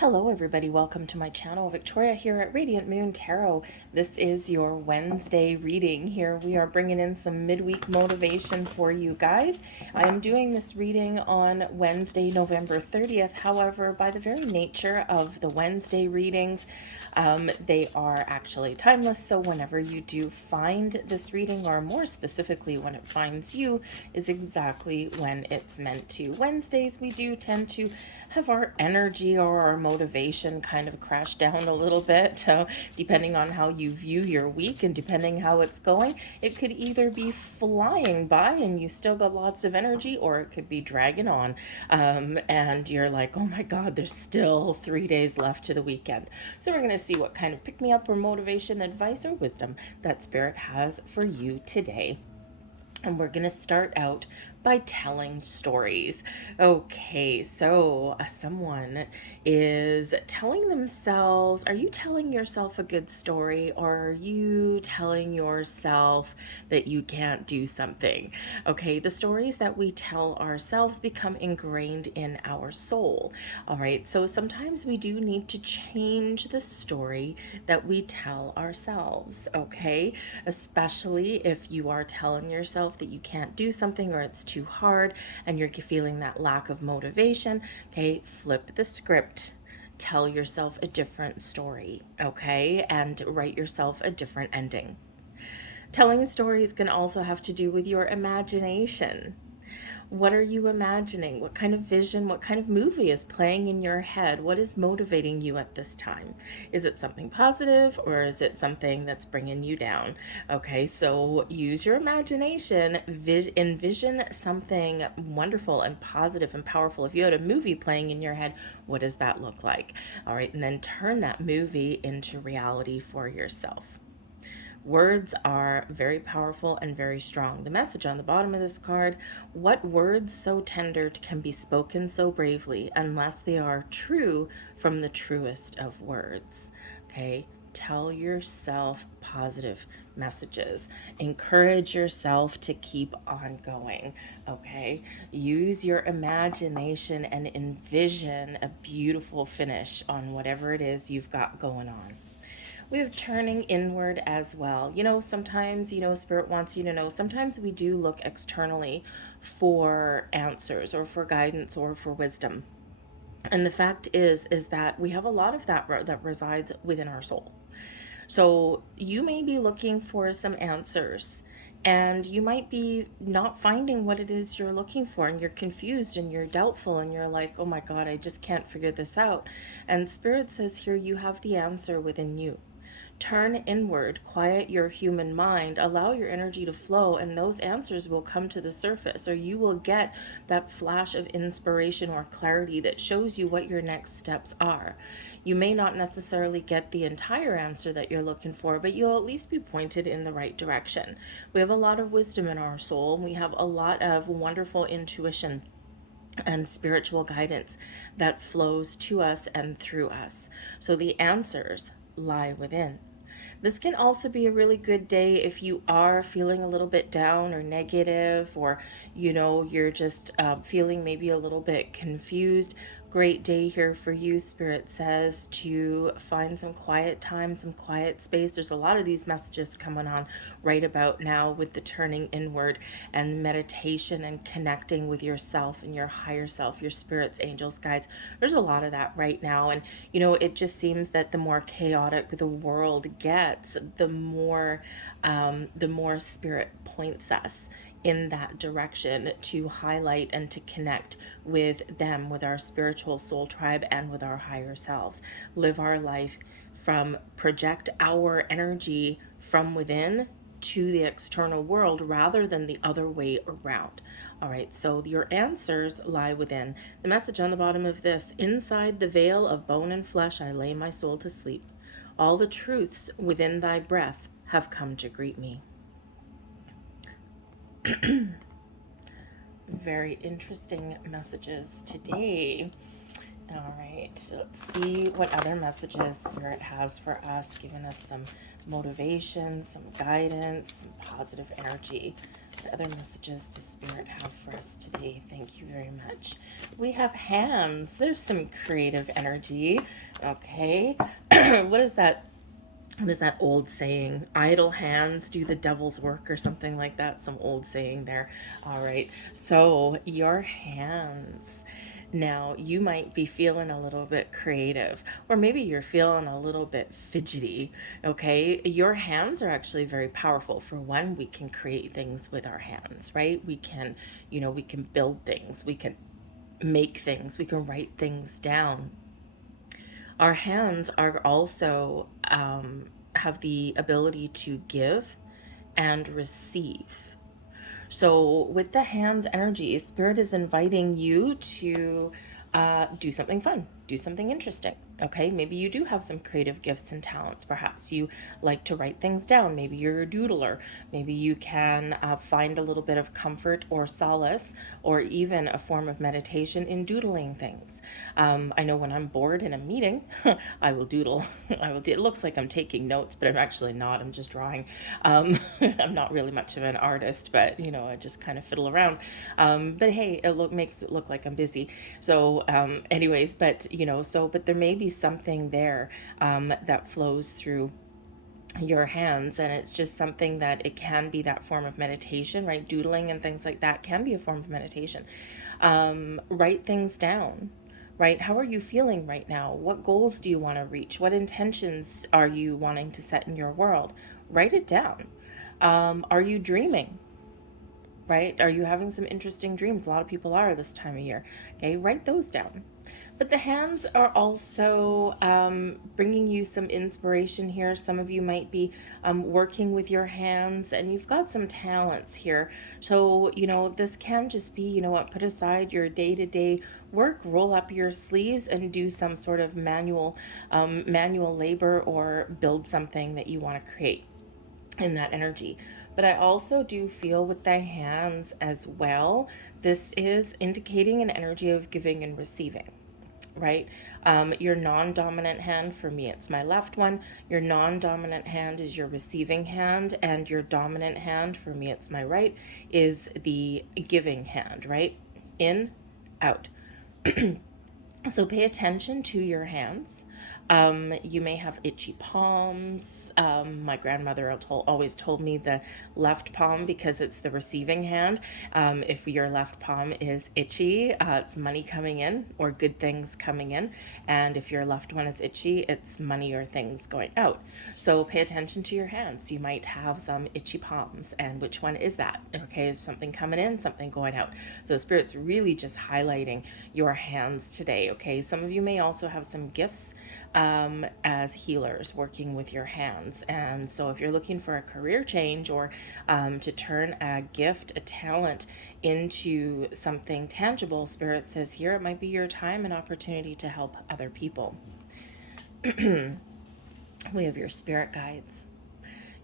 Hello everybody, welcome to my channel. Victoria here at Radiant Moon Tarot. This is your Wednesday reading. Here we are bringing in some midweek motivation for you guys. I am doing this reading on Wednesday, November 30th. However, by the very nature of the Wednesday readings, they are actually timeless. So whenever you do find this reading, or more specifically when it finds you, is exactly when it's meant to. Wednesdays we do tend to have our energy or our motivation kind of crash down a little bit, depending on how you view your week and depending how it's going. It could either be flying by and you still got lots of energy, or it could be dragging on, and you're like, oh my god, there's still 3 days left to the weekend. So we're going to see what kind of pick me up or motivation, advice, or wisdom that Spirit has for you today. And we're going to start out by telling stories. Okay, so someone is telling themselves, are you telling yourself a good story, or are you telling yourself that you can't do something? Okay, the stories that we tell ourselves become ingrained in our soul. All right, so sometimes we do need to change the story that we tell ourselves, okay? Especially if you are telling yourself that you can't do something, or it's too hard and you're feeling that lack of motivation. Okay, flip the script, tell yourself a different story, okay, and write yourself a different ending. Telling stories can also have to do with your imagination. What are you imagining? What kind of vision, what kind of movie is playing in your head? What is motivating you at this time? Is it something positive, or is it something that's bringing you down? Okay, so use your imagination, envision something wonderful and positive and powerful. If you had a movie playing in your head, what does that look like? All right, and then turn that movie into reality for yourself. Words are very powerful and very strong. The message on the bottom of this card: what words so tender can be spoken so bravely unless they are true from the truest of words? Okay, tell yourself positive messages. Encourage yourself to keep on going, okay? Use your imagination and envision a beautiful finish on whatever it is you've got going on. We have turning inward as well. Sometimes, Spirit wants you to know, sometimes we do look externally for answers or for guidance or for wisdom. And the fact is that we have a lot of that resides within our soul. So you may be looking for some answers, and you might be not finding what it is you're looking for, and you're confused and you're doubtful and you're like, oh my god, I just can't figure this out. And Spirit says here, you have the answer within you. Turn inward, quiet your human mind, allow your energy to flow, and those answers will come to the surface, or you will get that flash of inspiration or clarity that shows you what your next steps are. You may not necessarily get the entire answer that you're looking for, but you'll at least be pointed in the right direction. We have a lot of wisdom in our soul, and we have a lot of wonderful intuition and spiritual guidance that flows to us and through us. So the answers lie within. This can also be a really good day if you are feeling a little bit down or negative, or you're just feeling maybe a little bit confused. Great day here for you, Spirit says, to find some quiet time, some quiet space. There's a lot of these messages coming on right about now with the turning inward and meditation and connecting with yourself and your higher self, your spirits, angels, guides. There's a lot of that right now. And it just seems that the more chaotic the world gets, the more Spirit points us in that direction to highlight and to connect with them, with our spiritual soul tribe, and with our higher selves. Live our life project our energy from within to the external world rather than the other way around. All right, so your answers lie within. The message on the bottom of this: inside the veil of bone and flesh I lay my soul to sleep. All the truths within thy breath have come to greet me. Very interesting messages today. All right, let's see what other messages Spirit has for us, giving us some motivation, some guidance, some positive energy The other messages does Spirit have for us today? Thank you very much. We have hands. There's some creative energy. Okay. What is that? What is that old saying? Idle hands do the devil's work, or something like that. Some old saying there. All right. So your hands. Now, you might be feeling a little bit creative, or maybe you're feeling a little bit fidgety, okay? Your hands are actually very powerful. For one, we can create things with our hands, right? We can, we can build things, we can make things, we can write things down. Our hands are also have the ability to give and receive. So with the hands energy, Spirit is inviting you to do something fun, do something interesting. Okay, maybe you do have some creative gifts and talents. Perhaps you like to write things down. Maybe you're a doodler. Maybe you can find a little bit of comfort or solace, or even a form of meditation in doodling things. I know when I'm bored in a meeting, I will doodle. It looks like I'm taking notes, but I'm actually not. I'm just drawing. I'm not really much of an artist, but I just kind of fiddle around. But hey, makes it look like I'm busy. So, anyways, but there may be something there that flows through your hands, and it's just something that it can be that form of meditation, right? Doodling and things like that can be a form of meditation. Write things down, right? How are you feeling right now? What goals do you want to reach? What intentions are you wanting to set in your world? Write it down. Are you dreaming? Right? Are you having some interesting dreams? A lot of people are this time of year. Okay, write those down. But the hands are also bringing you some inspiration here. Some of you might be working with your hands, and you've got some talents here. So, this can just be, put aside your day-to-day work, roll up your sleeves, and do some sort of manual labor, or build something that you want to create in that energy. But I also do feel with the hands as well, this is indicating an energy of giving and receiving, right? Your non-dominant hand, for me, it's my left one. Your non-dominant hand is your receiving hand, and your dominant hand, for me, it's my right, is the giving hand, right? In, out. So pay attention to your hands. You may have itchy palms. My grandmother always told me the left palm, because it's the receiving hand. If your left palm is itchy, it's money coming in or good things coming in. And if your left one is itchy, it's money or things going out. So pay attention to your hands. You might have some itchy palms. And which one is that? Okay, is something coming in, something going out? So Spirit's really just highlighting your hands today. Okay, some of you may also have some gifts as healers working with your hands. And so if you're looking for a career change, or to turn a gift, a talent into something tangible, Spirit says here it might be your time and opportunity to help other people. We have your spirit guides.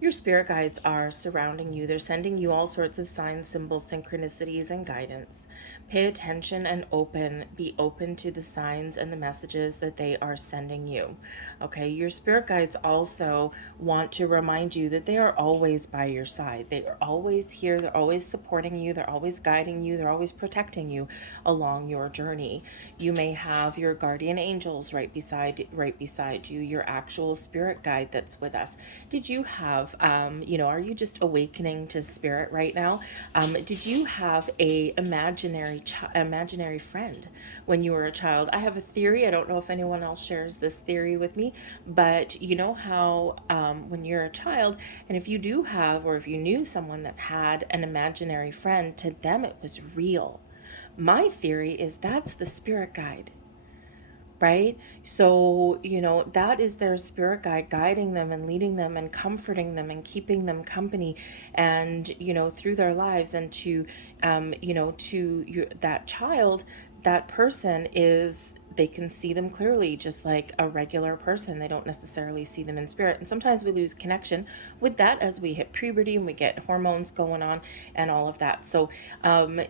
Your spirit guides are surrounding you. They're sending you all sorts of signs, symbols, synchronicities, and guidance. Pay attention and be open to the signs and the messages that they are sending you. Okay, your spirit guides also want to remind you that they are always by your side. They are always here. They're always supporting you. They're always guiding you. They're always protecting you along your journey. You may have your guardian angels right beside you, your actual spirit guide that's with us. Did you have, are you just awakening to spirit right now? Did you have a imaginary friend when you were a child? I have a theory. I don't know if anyone else shares this theory with me, but you know how when you're a child, and if you do have, or if you knew someone that had an imaginary friend, to them it was real. My theory is that's the spirit guide. Right? So, that is their spirit guide, guiding them and leading them and comforting them and keeping them company, and, through their lives. And to, that child, that person is they can see them clearly, just like a regular person. They don't necessarily see them in spirit. And sometimes we lose connection with that as we hit puberty and we get hormones going on and all of that. So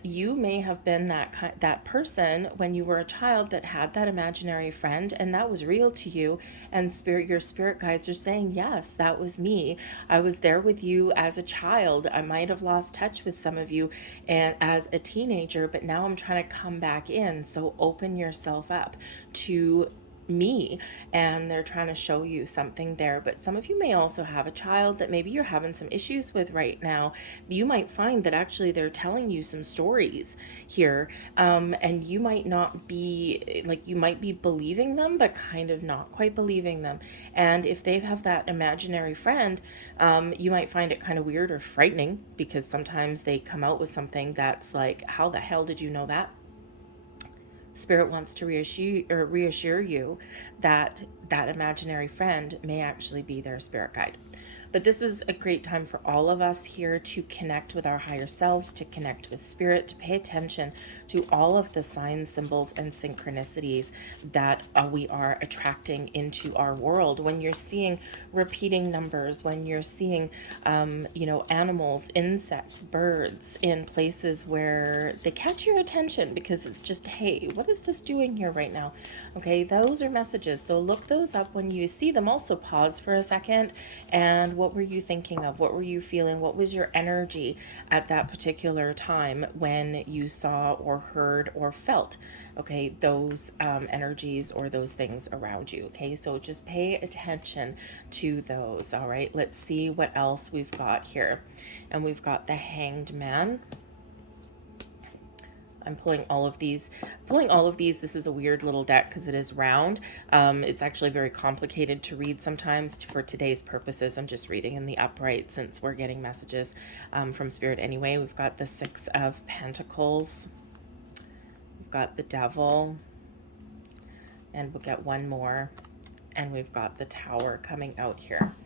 you may have been that person when you were a child that had that imaginary friend, and that was real to you. And your spirit guides are saying, yes, that was me. I was there with you as a child. I might have lost touch with some of you and as a teenager, but now I'm trying to come back in. So open yourself up to me, and they're trying to show you something there. But some of you may also have a child that maybe you're having some issues with right now. You might find that actually they're telling you some stories here, and you might not be like, you might be believing them but kind of not quite believing them. And if they have that imaginary friend, you might find it kind of weird or frightening, because sometimes they come out with something that's like, how the hell did you know that? Spirit wants to reassure you that that imaginary friend may actually be their spirit guide. But this is a great time for all of us here to connect with our higher selves, to connect with spirit, to pay attention to all of the signs, symbols, and synchronicities that we are attracting into our world. When you're seeing repeating numbers, when you're seeing, animals, insects, birds in places where they catch your attention because it's just, hey, what is this doing here right now? Okay, those are messages. So look those up when you see them. Also pause for a second, and what were you thinking of? What were you feeling? What was your energy at that particular time when you saw or heard or felt, okay, those energies or those things around you? Okay, so just pay attention to those. All right, let's see what else we've got here. And we've got the Hanged Man. I'm pulling all of these. This is a weird little deck because it is round. It's actually very complicated to read sometimes. For today's purposes, I'm just reading in the upright since we're getting messages from Spirit anyway. We've got the Six of Pentacles. We've got the Devil. And we'll get one more. And we've got the Tower coming out here.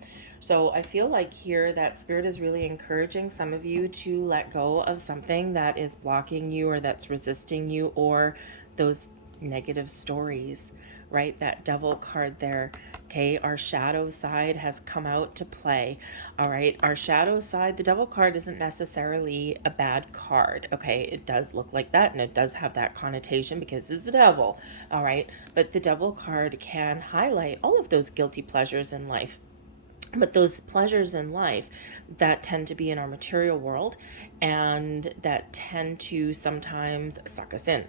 So I feel like here that Spirit is really encouraging some of you to let go of something that is blocking you or that's resisting you, or those negative stories, right? That Devil card there. Okay, our shadow side has come out to play. All right, our shadow side, the Devil card isn't necessarily a bad card. Okay, it does look like that, and it does have that connotation because it's the devil. All right, but the Devil card can highlight all of those guilty pleasures in life. But those pleasures in life that tend to be in our material world and that tend to sometimes suck us in.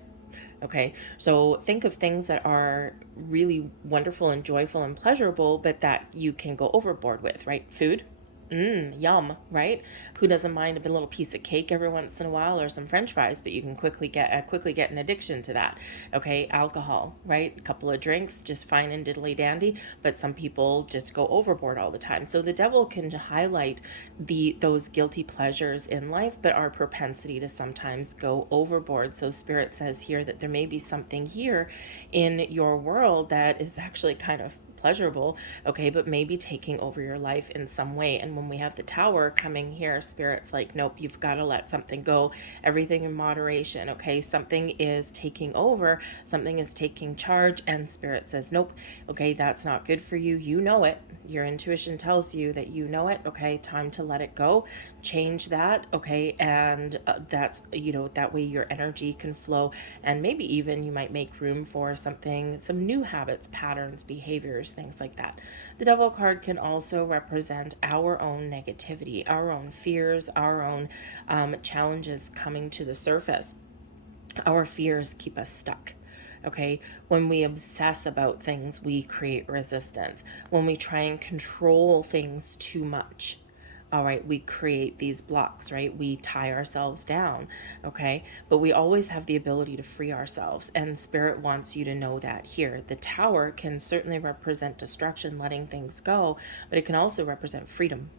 Okay, so think of things that are really wonderful and joyful and pleasurable, but that you can go overboard with, right? Food. Yum, right? Who doesn't mind a little piece of cake every once in a while, or some French fries? But you can quickly get an addiction to that. Okay, alcohol, right? A couple of drinks, just fine and diddly dandy. But some people just go overboard all the time. So the Devil can highlight those guilty pleasures in life, but our propensity to sometimes go overboard. So Spirit says here that there may be something here in your world that is actually kind of pleasurable, okay, but maybe taking over your life in some way. And when we have the Tower coming here, Spirit's like, nope, you've got to let something go, everything in moderation. Okay, something is taking over, something is taking charge, and Spirit says, nope, okay, that's not good for you. You know it. Your intuition tells you that you know it. Okay, time to let it go, change that. Okay, and that's, that way your energy can flow, and maybe even you might make room for some new habits, patterns, behaviors, things like that. The Devil card can also represent our own negativity, our own fears, our own challenges coming to the surface. Our fears keep us stuck. Okay, when we obsess about things, we create resistance. When we try and control things too much, all right, we create these blocks, right? We tie ourselves down, okay? But we always have the ability to free ourselves, and Spirit wants you to know that here. The Tower can certainly represent destruction, letting things go, but it can also represent freedom.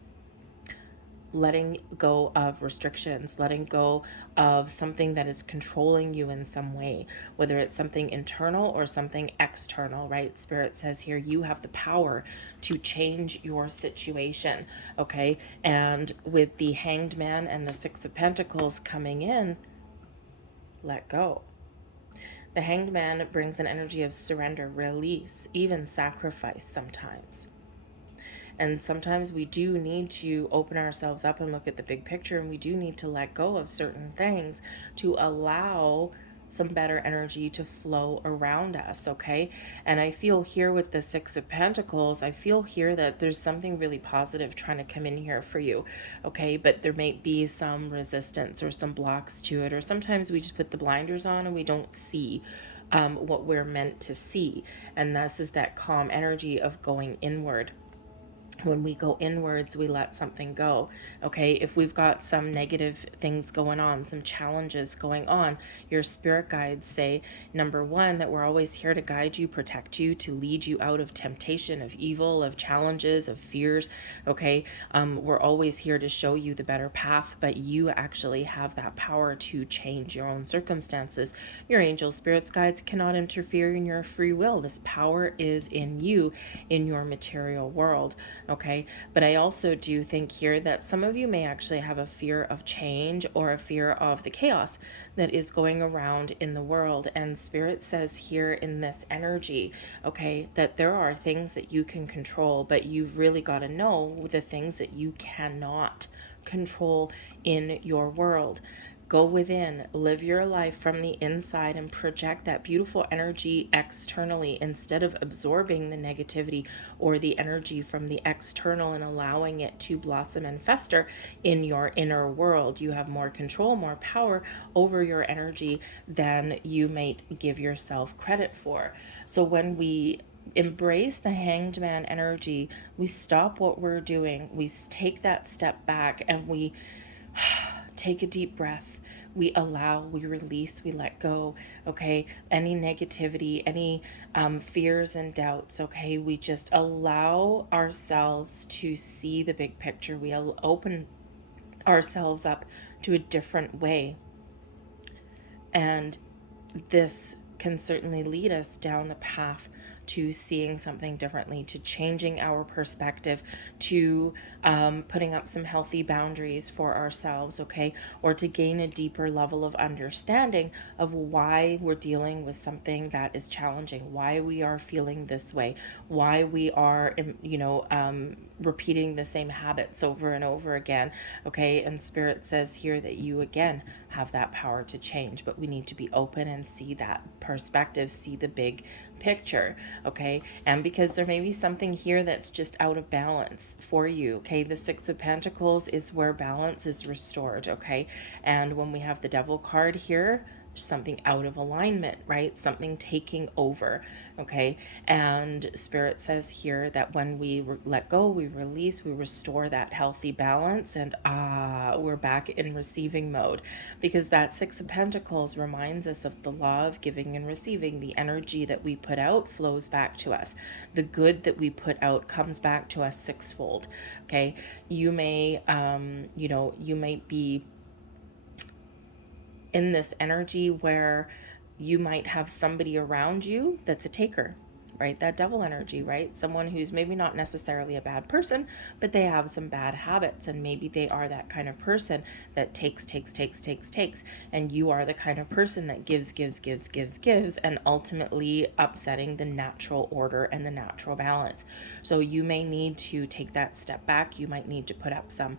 Letting go of restrictions, letting go of something that is controlling you in some way, whether it's something internal or something external, right? Spirit says here, you have the power to change your situation, okay? And with the Hanged Man and the Six of Pentacles coming in, let go. The Hanged Man brings an energy of surrender, release, even sacrifice sometimes. And sometimes we do need to open ourselves up and look at the big picture, and we do need to let go of certain things to allow some better energy to flow around us, okay? And I feel here with the Six of Pentacles, I feel here that there's something really positive trying to come in here for you, okay? But there may be some resistance or some blocks to it, or sometimes we just put the blinders on and we don't see what we're meant to see. And this is that calm energy of going inward. When we go inwards, we let something go. Okay, if we've got some negative things going on, some challenges going on, your spirit guides say, number one, that we're always here to guide you, protect you, to lead you out of temptation, of evil, of challenges, of fears. Okay, we're always here to show you the better path, but you actually have that power to change your own circumstances. Your angel spirits guides cannot interfere in your free will. This power is in you, in your material world. Okay, but I also do think here that some of you may actually have a fear of change or a fear of the chaos that is going around in the world. And Spirit says here in this energy, okay, that there are things that you can control, but you've really got to know the things that you cannot control in your world. Go within, live your life from the inside, and project that beautiful energy externally instead of absorbing the negativity or the energy from the external and allowing it to blossom and fester in your inner world. You have more control, more power over your energy than you might give yourself credit for. So when we embrace the Hanged Man energy, we stop what we're doing, we take that step back, and we take a deep breath. We allow, we release, we let go, okay? Any negativity, any fears and doubts, okay? We just allow ourselves to see the big picture. We open ourselves up to a different way. And this can certainly lead us down the path to seeing something differently, to changing our perspective, to putting up some healthy boundaries for ourselves, okay? Or to gain a deeper level of understanding of why we're dealing with something that is challenging, why we are feeling this way, why we are, repeating the same habits over and over again, okay? And Spirit says here that you, again, have that power to change, but we need to be open and see that perspective, see the big picture, okay? And because there may be something here that's just out of balance for you, okay? The Six of Pentacles is where balance is restored, okay? And when we have the Devil card here, something out of alignment, right? Something taking over, okay? And Spirit says here that when we let go, we release, we restore that healthy balance, and we're back in receiving mode, because that Six of Pentacles reminds us of the law of giving and receiving. The energy that we put out flows back to us. The good that we put out comes back to us sixfold, okay? You may, you might be in this energy where you might have somebody around you that's a taker, right? That Devil energy, right? Someone who's maybe not necessarily a bad person, but they have some bad habits, and maybe they are that kind of person that takes, and you are the kind of person that gives, and ultimately upsetting the natural order and the natural balance. So you may need to take that step back. You might need to put up some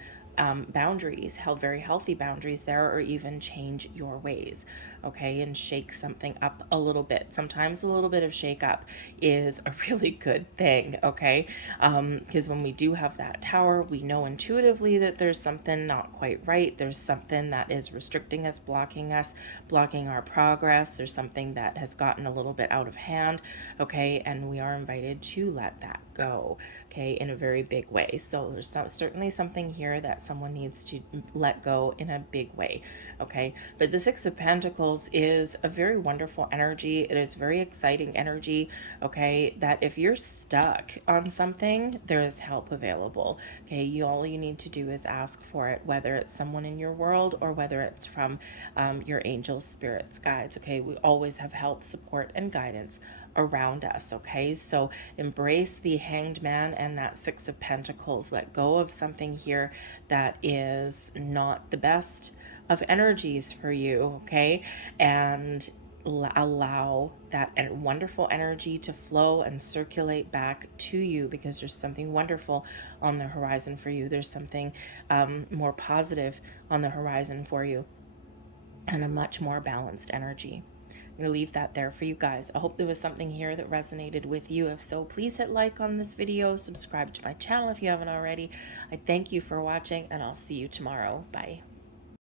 boundaries, very healthy boundaries there, or even change your ways, okay, and shake something up a little bit. Sometimes a little bit of shake up is a really good thing, okay, because when we do have that Tower, we know intuitively that there's something not quite right. There's something that is restricting us, blocking our progress. There's something that has gotten a little bit out of hand, okay, and we are invited to let that go, okay, in a very big way. So there's certainly something here that someone needs to let go in a big way, okay? But the Six of Pentacles is a very wonderful energy. It is very exciting energy, okay, that if you're stuck on something, there is help available, okay? All you need to do is ask for it, whether it's someone in your world or whether it's from your angels, spirits, guides, okay? We always have help, support, and guidance around us, okay? So embrace the Hanged Man and that Six of Pentacles. Let go of something here that is not the best of energies for you, okay? And allow that wonderful energy to flow and circulate back to you, because there's something wonderful on the horizon for you. There's something more positive on the horizon for you, and a much more balanced energy. I'm going to leave that there for you guys. I hope there was something here that resonated with you. If so, please hit like on this video, subscribe to my channel if you haven't already. I thank you for watching, and I'll see you tomorrow. Bye.